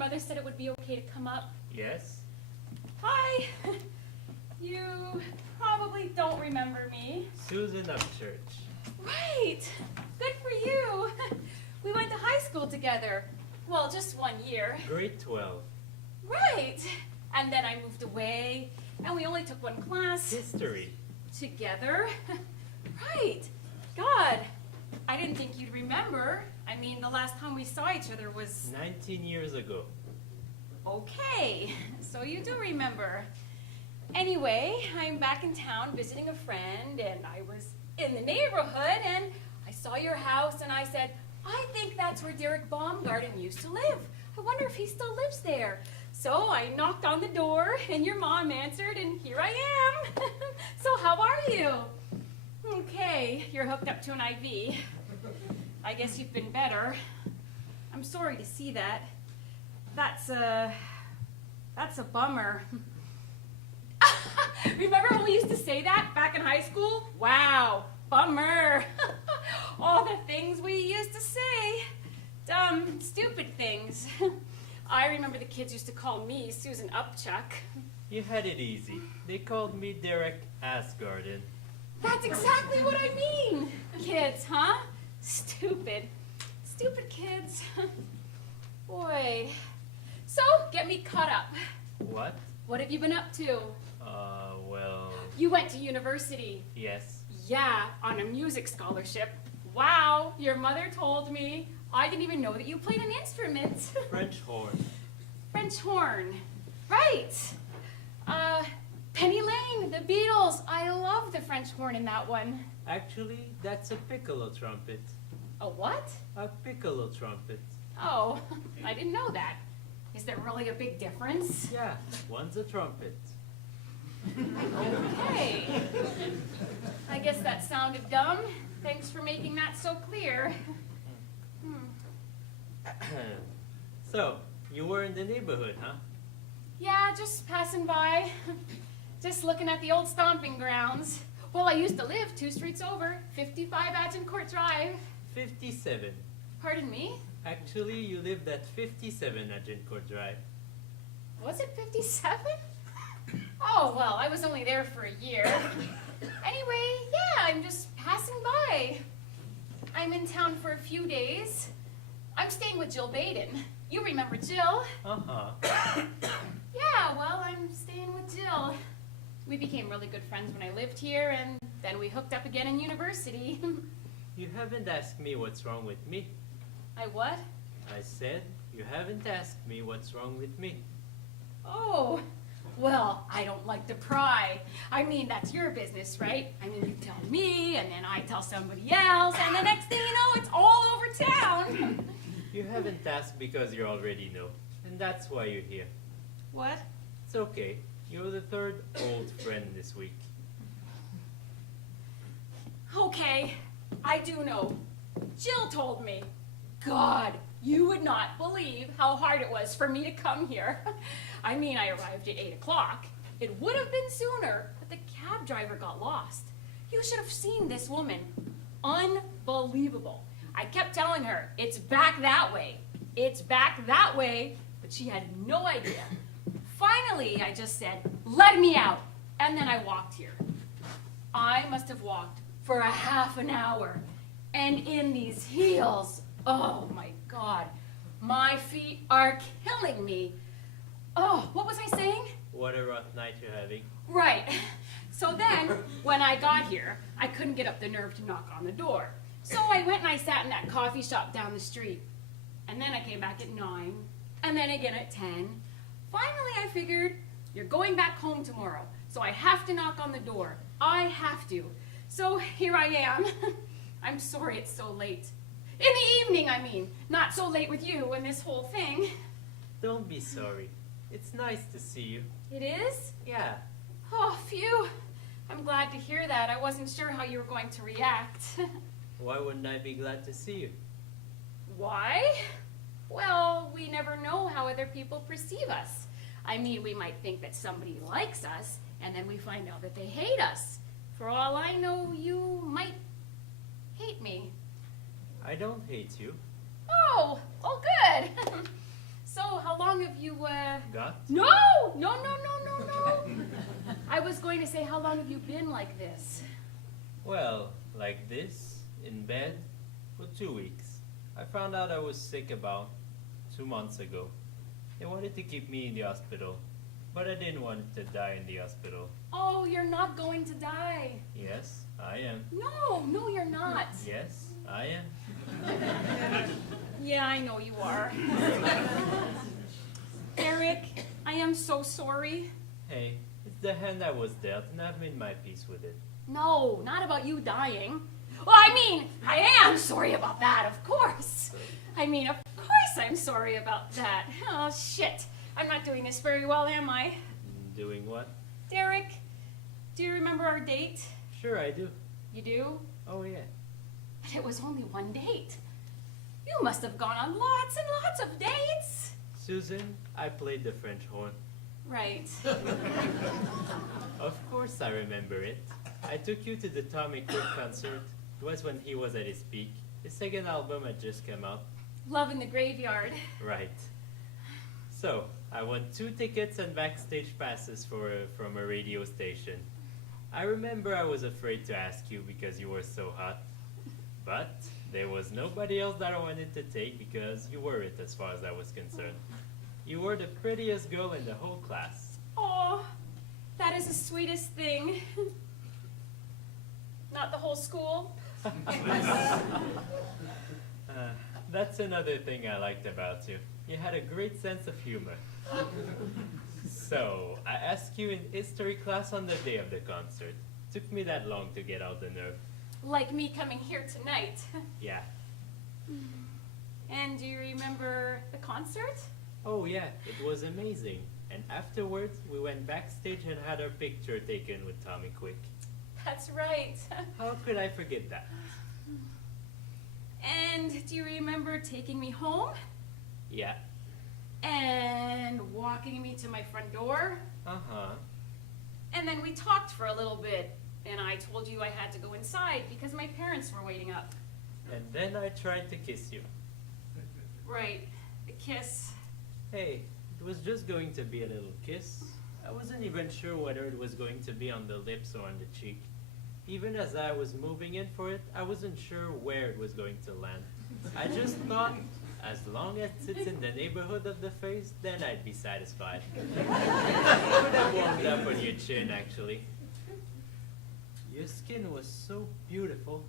mother said it would be okay to come up. Yes? Hi. You probably don't remember me. Susan Upchurch. Right. Good for you. We went to high school together. Well, just 1 year. Grade 12. Right. And then I moved away, and we only took one class. History. Together? Right. God, I didn't think you'd remember. I mean, the last time we saw each other was... 19 years ago. Okay, so you do remember. Anyway, I'm back in town visiting a friend, and I was in the neighborhood, and I saw your house, and I said, I think that's where Derek Baumgarten used to live. I wonder if he still lives there. So I knocked on the door, and your mom answered, and here I am. So how are you? Okay, you're hooked up to an IV. I guess you've been better. I'm sorry to see that. That's a bummer. Remember when we used to say that back in high school? Wow, bummer. All the things we used to say. Dumb, stupid things. I remember the kids used to call me Susan Upchuck. You had it easy. They called me Derek Asgarden. That's exactly what I mean. Kids, huh? Stupid. Stupid kids. Boy. So, get me caught up. What? What have you been up to? Well... You went to university. Yes. Yeah, on a music scholarship. Wow, your mother told me. I didn't even know that you played an instrument. French horn. French horn. Right. Penny Lane, the Beatles. I love the French horn in that one. Actually, that's a piccolo trumpet. A what? A piccolo trumpet. Oh, I didn't know that. Is there really a big difference? Yeah, one's a trumpet. Okay. I guess that sounded dumb. Thanks for making that so clear. So, you were in the neighborhood, huh? Yeah, just passing by. Just looking at the old stomping grounds. Well, I used to live 2 streets over, 55 Agincourt Drive. 57. Pardon me? Actually, you lived at 57 Agincourt Drive. Was it 57? Oh, well, I was only there for a year. Anyway, yeah, I'm just passing by. I'm in town for a few days. I'm staying with Jill Baden. You remember Jill? Uh-huh. Yeah, well, I'm staying with Jill. We became really good friends when I lived here, and then we hooked up again in university. You haven't asked me what's wrong with me. I what? I said, you haven't asked me what's wrong with me. Oh, well, I don't like to pry. I mean, that's your business, right? I mean, you tell me, and then I tell somebody else, and the next thing you know, it's all over town. You haven't asked because you already know, and that's why you're here. What? It's okay. You're the third old friend this week. Okay, I do know. Jill told me. God, you would not believe how hard it was for me to come here. I mean, I arrived at 8 o'clock. It would have been sooner, but the cab driver got lost. You should have seen this woman. Unbelievable. I kept telling her, it's back that way. It's back that way, but she had no idea. Finally, I just said, let me out, and then I walked here. I must have walked for a half an hour, and in these heels, oh my God, my feet are killing me. Oh, what was I saying? What a rough night you're having. Right. So then, when I got here, I couldn't get up the nerve to knock on the door. So I went and I sat in that coffee shop down the street. And then I came back at 9, and then again at 10. Finally, I figured, you're going back home tomorrow, so I have to knock on the door. I have to. So here I am. I'm sorry it's so late. In the evening, I mean. Not so late with you and this whole thing. Don't be sorry. It's nice to see you. It is? Yeah. Oh, phew. I'm glad to hear that. I wasn't sure how you were going to react. Why wouldn't I be glad to see you? Why? Well, we never know how other people perceive us. I mean, we might think that somebody likes us, and then we find out that they hate us. For all I know, you might hate me. I don't hate you. Oh, well, good. So, how long have you, Got? No! No. I was going to say, how long have you been like this? Well, like this, in bed, for 2 weeks. I found out I was sick about 2 months ago. They wanted to keep me in the hospital, but I didn't want to die in the hospital. Oh, you're not going to die. Yes, I am. No, you're not. Yes, I am. Yeah, I know you are. Eric, I am so sorry. Hey, it's the hand I was dealt, and I've made my peace with it. No, not about you dying. Well, I mean, I am sorry about that, of course. Of course I'm sorry about that. Oh, shit. I'm not doing this very well, am I? Doing what? Derek, do you remember our date? Sure, I do. You do? Oh, yeah. But it was only one date. You must have gone on lots and lots of dates. Susan, I played the French horn. Right. Of course I remember it. I took you to the Tommy Cook concert. It was when he was at his peak. His second album had just come out. Love in the Graveyard. Right. So, I won 2 tickets and backstage passes from a radio station. I remember I was afraid to ask you because you were so hot. But there was nobody else that I wanted to take because you were it as far as I was concerned. You were the prettiest girl in the whole class. Oh, that is the sweetest thing. Not the whole school. That's another thing I liked about you. You had a great sense of humor. So, I asked you in history class on the day of the concert. Took me that long to get out the nerve. Like me coming here tonight. Yeah. And do you remember the concert? Oh yeah, it was amazing. And afterwards, we went backstage and had our picture taken with Tommy Quick. That's right. How could I forget that? And do you remember taking me home? Yeah. And walking me to my front door? Uh-huh. And then we talked for a little bit, and I told you I had to go inside because my parents were waiting up. And then I tried to kiss you. Right, a kiss. Hey, it was just going to be a little kiss. I wasn't even sure whether it was going to be on the lips or on the cheek. Even as I was moving in for it, I wasn't sure where it was going to land. I just thought, as long as it's in the neighborhood of the face, then I'd be satisfied. It would have warmed up on your chin, actually. Your skin was so beautiful.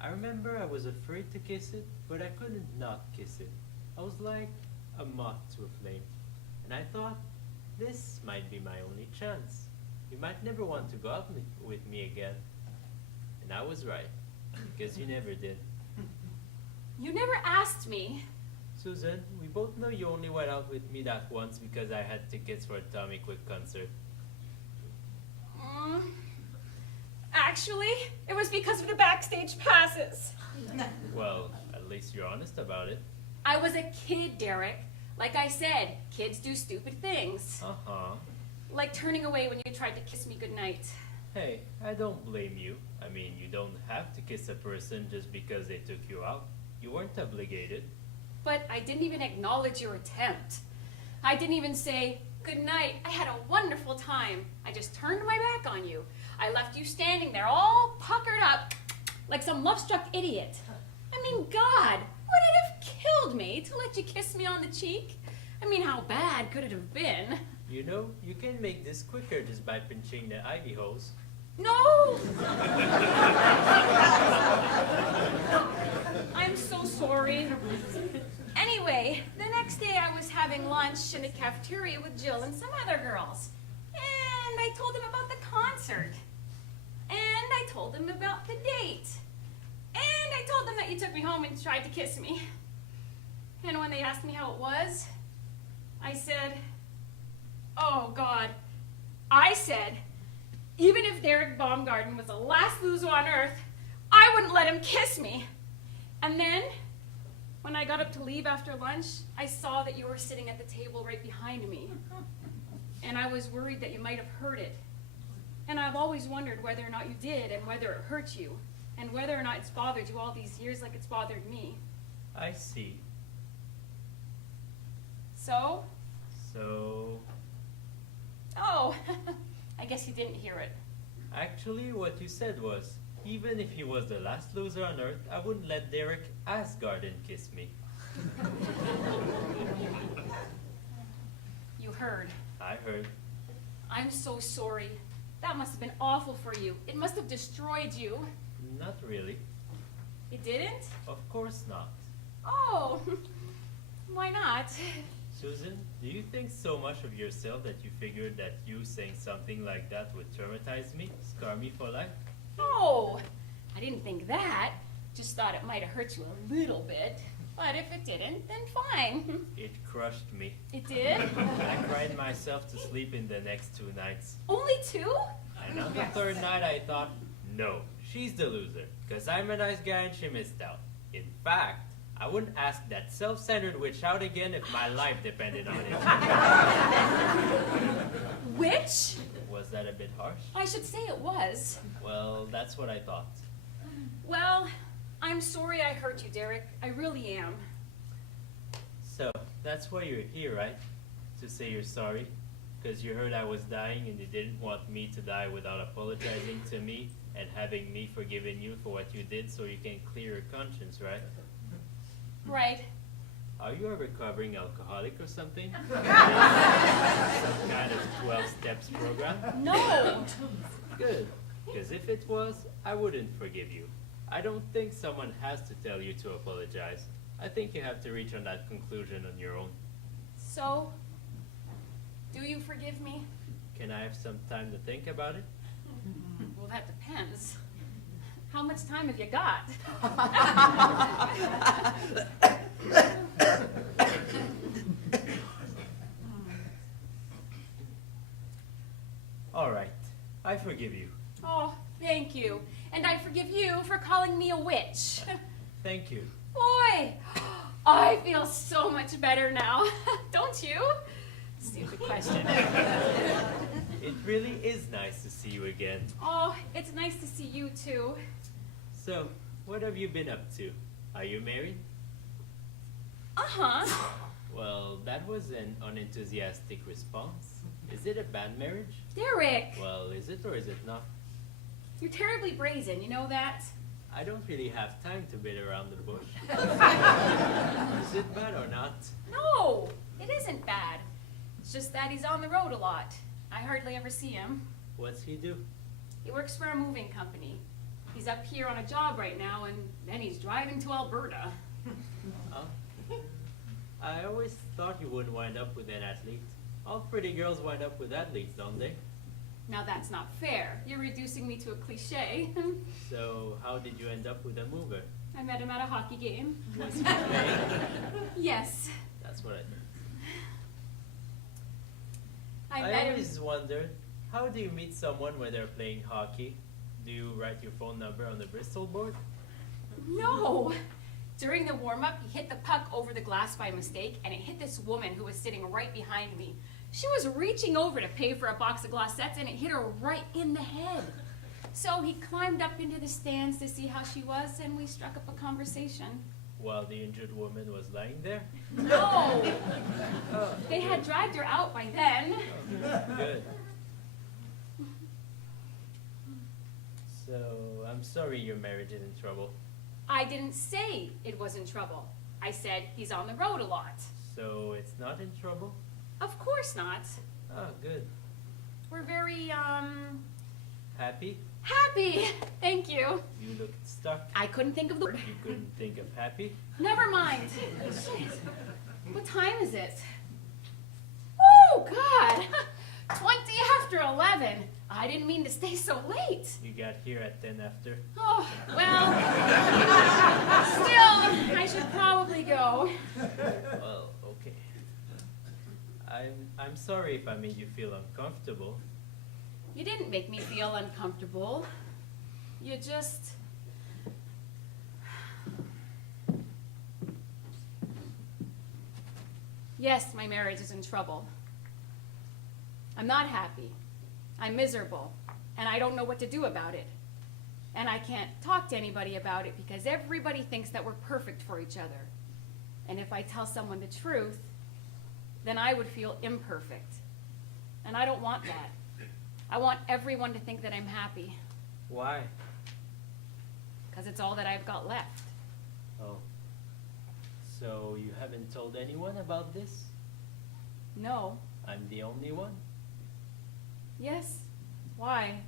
I remember I was afraid to kiss it, but I couldn't not kiss it. I was like a moth to a flame. And I thought, this might be my only chance. You might never want to go out with me again. And I was right, because you never did. You never asked me. Susan, we both know you only went out with me that once because I had tickets for a Tommy Quick concert. Actually, it was because of the backstage passes. Well, at least you're honest about it. I was a kid, Derek. Like I said, kids do stupid things. Uh-huh. Like turning away when you tried to kiss me goodnight. Hey, I don't blame you. I mean, you don't have to kiss a person just because they took you out. You weren't obligated. But I didn't even acknowledge your attempt. I didn't even say, good night, I had a wonderful time. I just turned my back on you. I left you standing there all puckered up like some love-struck idiot. I mean, God, would it have killed me to let you kiss me on the cheek? I mean, how bad could it have been? You know, you can make this quicker just by pinching the ivy hose. No! I'm so sorry. Anyway, the next day I was having lunch in the cafeteria with Jill and some other girls. And I told them about the concert. And I told them about the date. And I told them that you took me home and tried to kiss me. And when they asked me how it was, I said, oh God, I said, even if Derek Baumgarten was the last loser on earth, I wouldn't let him kiss me. And then, when I got up to leave after lunch, I saw that you were sitting at the table right behind me. And I was worried that you might have heard it. And I've always wondered whether or not you did and whether it hurt you. And whether or not it's bothered you all these years like it's bothered me. I see. So? So, Oh, I guess you didn't hear it. actually, what you said was, even if he was the last loser on Earth, I wouldn't let Derek Asgarden kiss me. You heard. I heard. I'm so sorry. That must have been awful for you. It must have destroyed you. Not really. It didn't? Of course not. Oh, why not? Susan, do you think so much of yourself that you figured that you saying something like that would traumatize me, scar me for life? Oh, I didn't think that. Just thought it might have hurt you a little bit. But if it didn't, then fine. It crushed me. It did? I cried myself to sleep in the next 2 nights. Only 2? And on the 3rd night I thought, no, she's the loser, because I'm a nice guy and she missed out. In fact, I wouldn't ask that self-centered witch out again if my life depended on it. Which? Was that a bit harsh? I should say it was. Well, that's what I thought. Well, I'm sorry I hurt you, Derek. I really am. So, that's why you're here, right? To say you're sorry? Because you heard I was dying and you didn't want me to die without apologizing to me and having me forgiven you for what you did so you can clear your conscience, right? Right. Are you a recovering alcoholic or something? Some kind of 12 steps program? No. Good. Because if it was, I wouldn't forgive you. I don't think someone has to tell you to apologize. I think you have to reach on that conclusion on your own. So, do you forgive me? Can I have some time to think about it? Well, that depends. How much time have you got? All right. I forgive you. Oh, thank you. And I forgive you for calling me a witch. Thank you. Boy, I feel so much better now. Don't you? Stupid question. It really is nice to see you again. Oh, it's nice to see you too. So, what have you been up to? Are you married? Uh-huh. Well, that was an unenthusiastic response. Is it a bad marriage? Derek, Well, is it or is it not? you're terribly brazen, you know that? I don't really have time to beat around the bush. Is it bad or not? No, it isn't bad. It's just that he's on the road a lot. I hardly ever see him. What's he do? He works for a moving company. He's up here on a job right now, and then he's driving to Alberta. Oh. I always thought you would wind up with an athlete. All pretty girls wind up with athletes, don't they? Now that's not fair. You're reducing me to a cliche. So, how did you end up with a mover? I met him at a hockey game. Was he playing? Yes, That's what I think. I I met him. always wondered, how do you meet someone when they're playing hockey? Do you write your phone number on the Bristol board? No. During the warm-up, he hit the puck over the glass by mistake, and it hit this woman who was sitting right behind me. She was reaching over to pay for a box of Glossettes, and it hit her right in the head. So he climbed up into the stands to see how she was, and we struck up a conversation. While the injured woman was lying there? No! Oh, They had dragged her out by then. good. So, I'm sorry your marriage is in trouble. I didn't say it was in trouble. I said he's on the road a lot. So, it's not in trouble? Of course not. Oh, good. We're very, Happy? happy. Thank you. You looked stuck. I couldn't think of the word. You couldn't think of happy? Never mind. What time is it? Oh, God. 20 after 11. I didn't mean to stay so late. You got here at 10 after. Oh, well, still, I should probably go. Well, okay. I'm sorry if I made you feel uncomfortable. You didn't make me feel uncomfortable. You just... Yes, my marriage is in trouble. I'm not happy. I'm miserable. And I don't know what to do about it. And I can't talk to anybody about it because everybody thinks that we're perfect for each other. And if I tell someone the truth, then I would feel imperfect. And I don't want that. I want everyone to think that I'm happy, Why? because it's all that I've got left. Oh. So you haven't told anyone about this? No. I'm the only one? Yes. Why?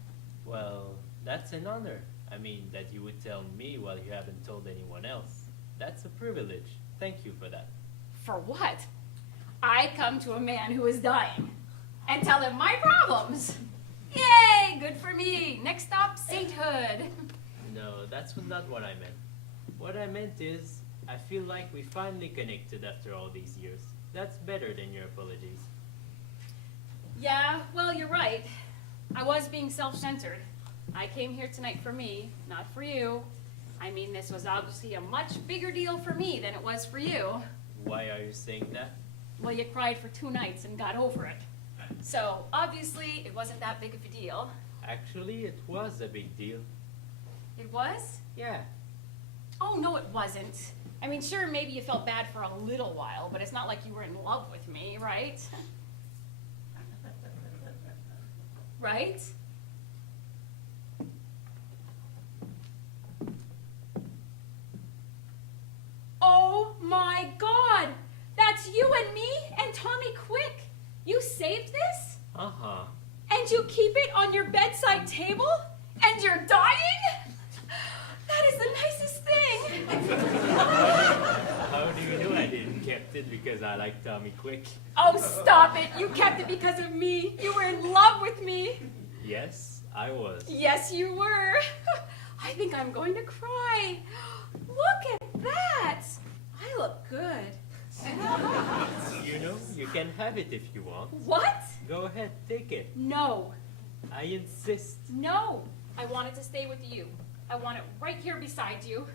Well, that's an honor. I mean, that you would tell me while you haven't told anyone else. That's a privilege. Thank you for that. For what? I come to a man who is dying and tell him my problems. Yay, good for me. Next stop, sainthood. No, that's not what I meant. What I meant is, I feel like we finally connected after all these years. That's better than your apologies. Yeah, well, you're right. I was being self-centered. I came here tonight for me, not for you. I mean, this was obviously a much bigger deal for me than it was for you. Why are you saying that? Well, you cried for 2 nights and got over it. So, obviously, it wasn't that big of a deal. Actually, it was a big deal. It was? Yeah. Oh, no, it wasn't. I mean, sure, maybe you felt bad for a little while, but it's not like you were in love with me, right? Right? Oh my God! That's you and me and Tommy Quick! You saved this? Uh-huh. And you keep it on your bedside table? And you're dying? That is the nicest thing! How do you know I didn't kept it because I like Tommy Quick? Oh, stop it! You kept it because of me! You were in love with me! Yes, I was. Yes, you were! I think I'm going to cry! Look at that! I look good. You know, you can have it if you want. What? Go ahead, take it. No. I insist. No. I want it to stay with you. I want it right here beside you.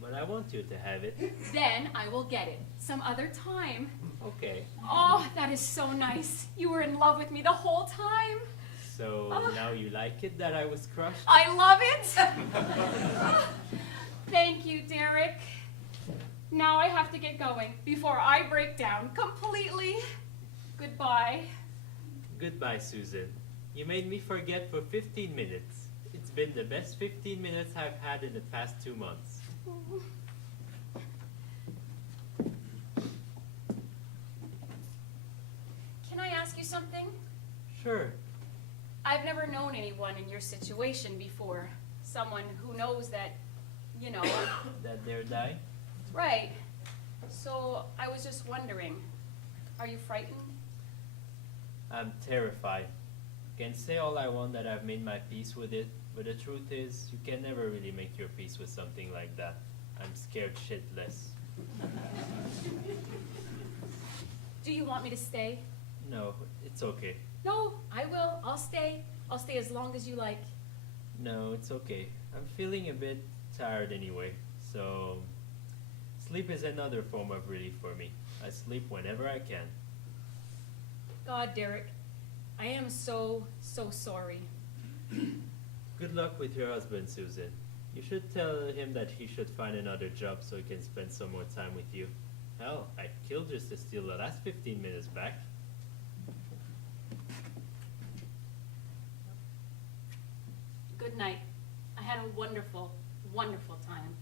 But I want you to have it. Then I will get it some other time. Okay. Oh, that is so nice. You were in love with me the whole time. So now you like it that I was crushed? I love it. Thank you, Derek. Now I have to get going before I break down completely. Goodbye. Goodbye, Susan. You made me forget for 15 minutes. It's been the best 15 minutes I've had in the past 2 months. Can I ask you something? Sure. I've never known anyone in your situation before. Someone who knows that, you know. That they're dying? Right. So I was just wondering, are you frightened? I'm terrified. Can say all I want that I've made my peace with it, but the truth is, you can never really make your peace with something like that. I'm scared shitless. Do you want me to stay? No, it's okay. No, I will. I'll stay. I'll stay as long as you like. No, it's okay. I'm feeling a bit tired anyway, so sleep is another form of relief for me. I sleep whenever I can. God, Derek, I am so, so sorry. Good luck with your husband, Susan. You should tell him that he should find another job so he can spend some more time with you. Hell, I'd kill just to steal the last 15 minutes back. Good night. I had a wonderful, wonderful time.